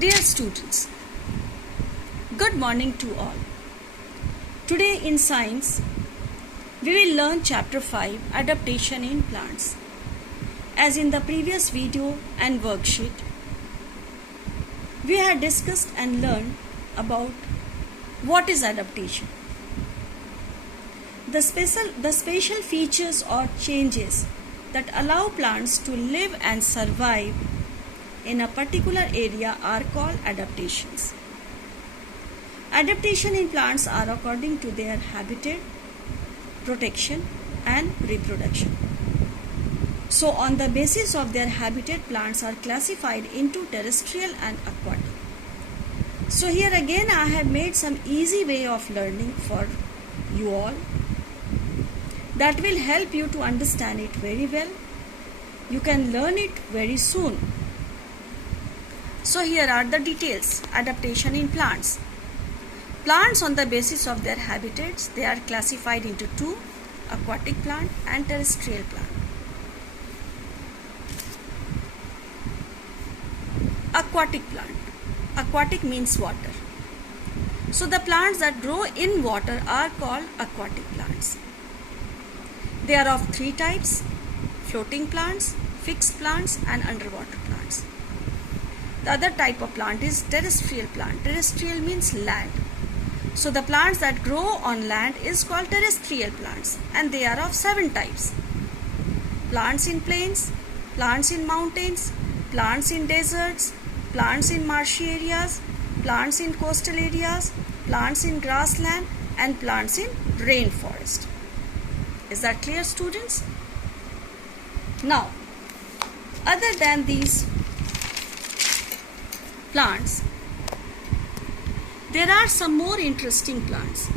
Dear students, good morning to all. Today in science, we will learn chapter 5, Adaptation in Plants. As in the previous video and worksheet, we had discussed and learned about what is adaptation. The special features or changes that allow plants to live and survive in a particular area are called adaptations. Adaptation in plants are according to their habitat, protection and reproduction. So on the basis of their habitat, plants are classified into terrestrial and aquatic. So here again I have made some easy way of learning for you all that will help you to understand it very well. You can learn it very soon. So here are the details. Adaptation in plants. Plants on the basis of their habitats, they are classified into two, aquatic plant and terrestrial plant. Aquatic plant. Aquatic means water. So the plants that grow in water are called aquatic plants. They are of three types: floating plants, fixed plants and underwater plants. The other type of plant is terrestrial plant. Terrestrial means land. So the plants that grow on land is called terrestrial plants, and they are of 7 types. Plants in plains, plants in mountains, plants in deserts, plants in marshy areas, plants in coastal areas, plants in grassland and plants in rainforest. Is that clear, students? Now, other than these plants, there are some more interesting plants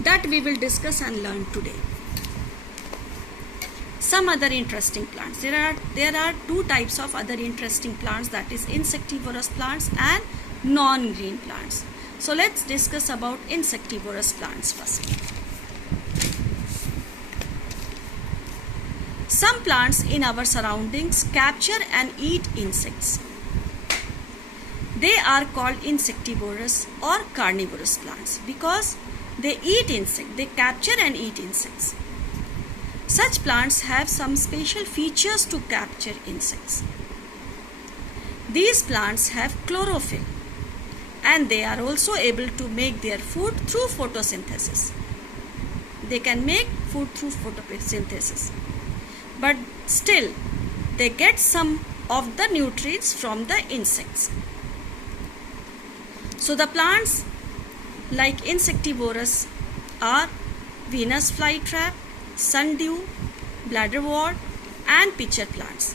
that we will discuss and learn today. Some other interesting plants. There are 2 types of other interesting plants, that is insectivorous plants and non-green plants. So let's discuss about insectivorous plants first. Some plants in our surroundings capture and eat insects. They are called insectivorous or carnivorous plants because they eat insects. They capture and eat insects. Such plants have some special features to capture insects. These plants have chlorophyll and they are also able to make their food through photosynthesis. They can make food through photosynthesis. But still, they get some of the nutrients from the insects. So the plants like insectivorous are Venus flytrap, sundew, bladderwort and pitcher plants.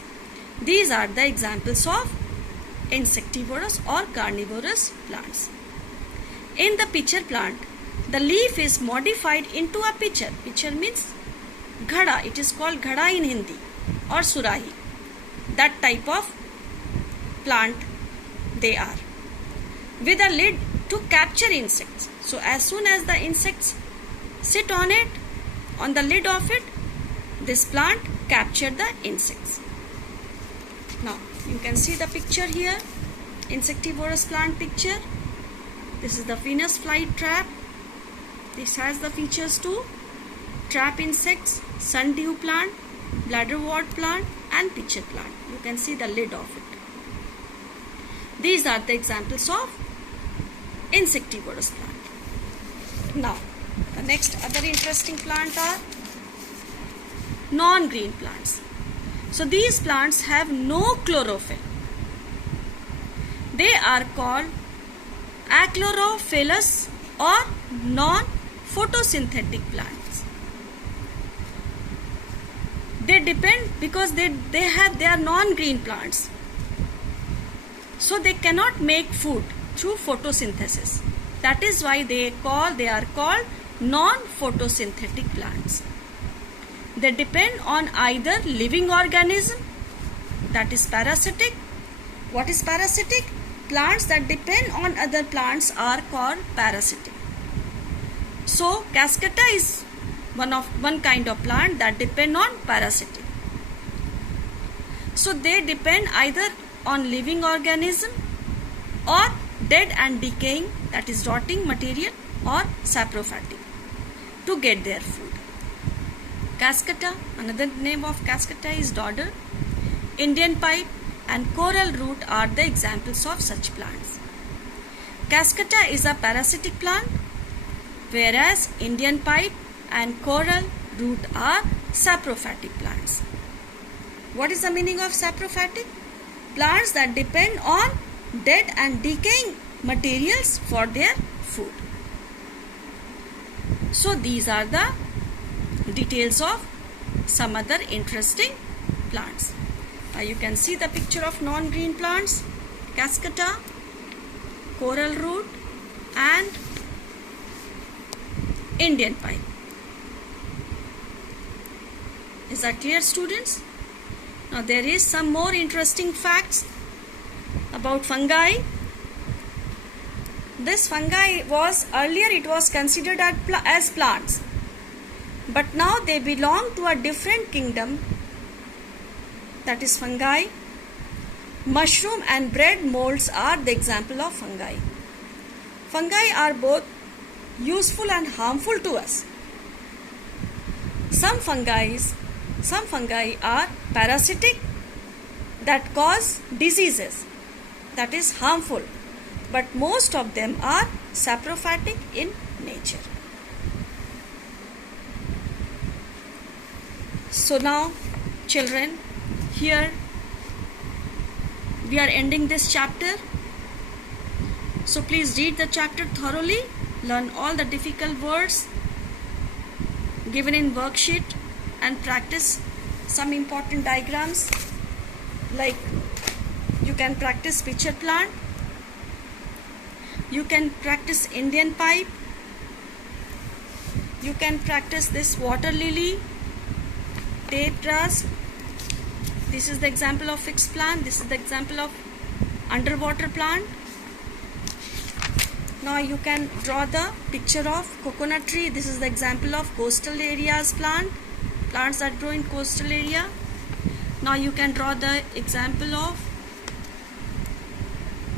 These are the examples of insectivorous or carnivorous plants. In the pitcher plant, the leaf is modified into a pitcher. Pitcher means ghada. It is called ghada in Hindi or surahi. That type of plant they are, with a lid to capture insects. So as soon as the insects sit on it, on the lid of it, this plant capture the insects. Now you can see the picture here, insectivorous plant picture. This is the Venus flytrap. This has the features to trap insects, sundew plant, bladderwort plant and pitcher plant. You can see the lid of it. These are the examples of insectivorous plant. Now, the next other interesting plant are non-green plants. So these plants have no chlorophyll. They are called achlorophyllous or non-photosynthetic plants. They depend because they are non-green plants. So they cannot make food through photosynthesis. That is why they are called non-photosynthetic plants. They depend on either living organism, that is parasitic. What is parasitic? Plants that depend on other plants are called parasitic. So cascata is one kind of plant that depend on parasitic. So they depend either on living organism or dead and decaying, that is rotting material, or saprophytic to get their food. Cascata, another name of cascata is dodder. Indian pipe and coral root are the examples of such plants. Cascata is a parasitic plant, whereas Indian pipe and coral root are saprophytic plants. What is the meaning of saprophytic? Plants that depend on dead and decaying materials for their food. So these are the details of some other interesting plants. You can see the picture of non-green plants, cascata, coral root and Indian pipe. Is that clear, students? Now there is some more interesting facts about fungi. This fungi was earlier it was considered as plants, but now they belong to a different kingdom, that is fungi. Mushroom and bread molds are the example of fungi. Fungi are both useful and harmful to us. Some fungi are parasitic that cause diseases, that is harmful, but most of them are saprophytic in nature. So now, children, here we are ending this chapter. So please read the chapter thoroughly, learn all the difficult words given in worksheet and practice some important diagrams, like you can practice pitcher plant, you can practice Indian pipe, you can practice this water lily, tape rust. This is the example of fixed plant, this is the example of underwater plant. Now you can draw the picture of coconut tree. This is the example of coastal areas plants that grow in coastal area. Now you can draw the example of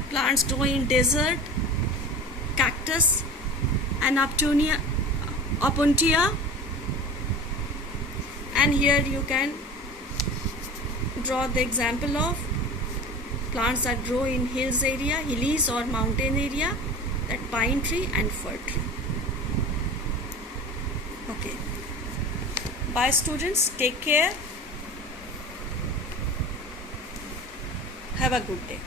plants growing in desert, cactus and opuntia. And here you can draw the example of plants that grow in hills or mountain area, that pine tree and fir tree. Okay. Bye students. Take care. Have a good day.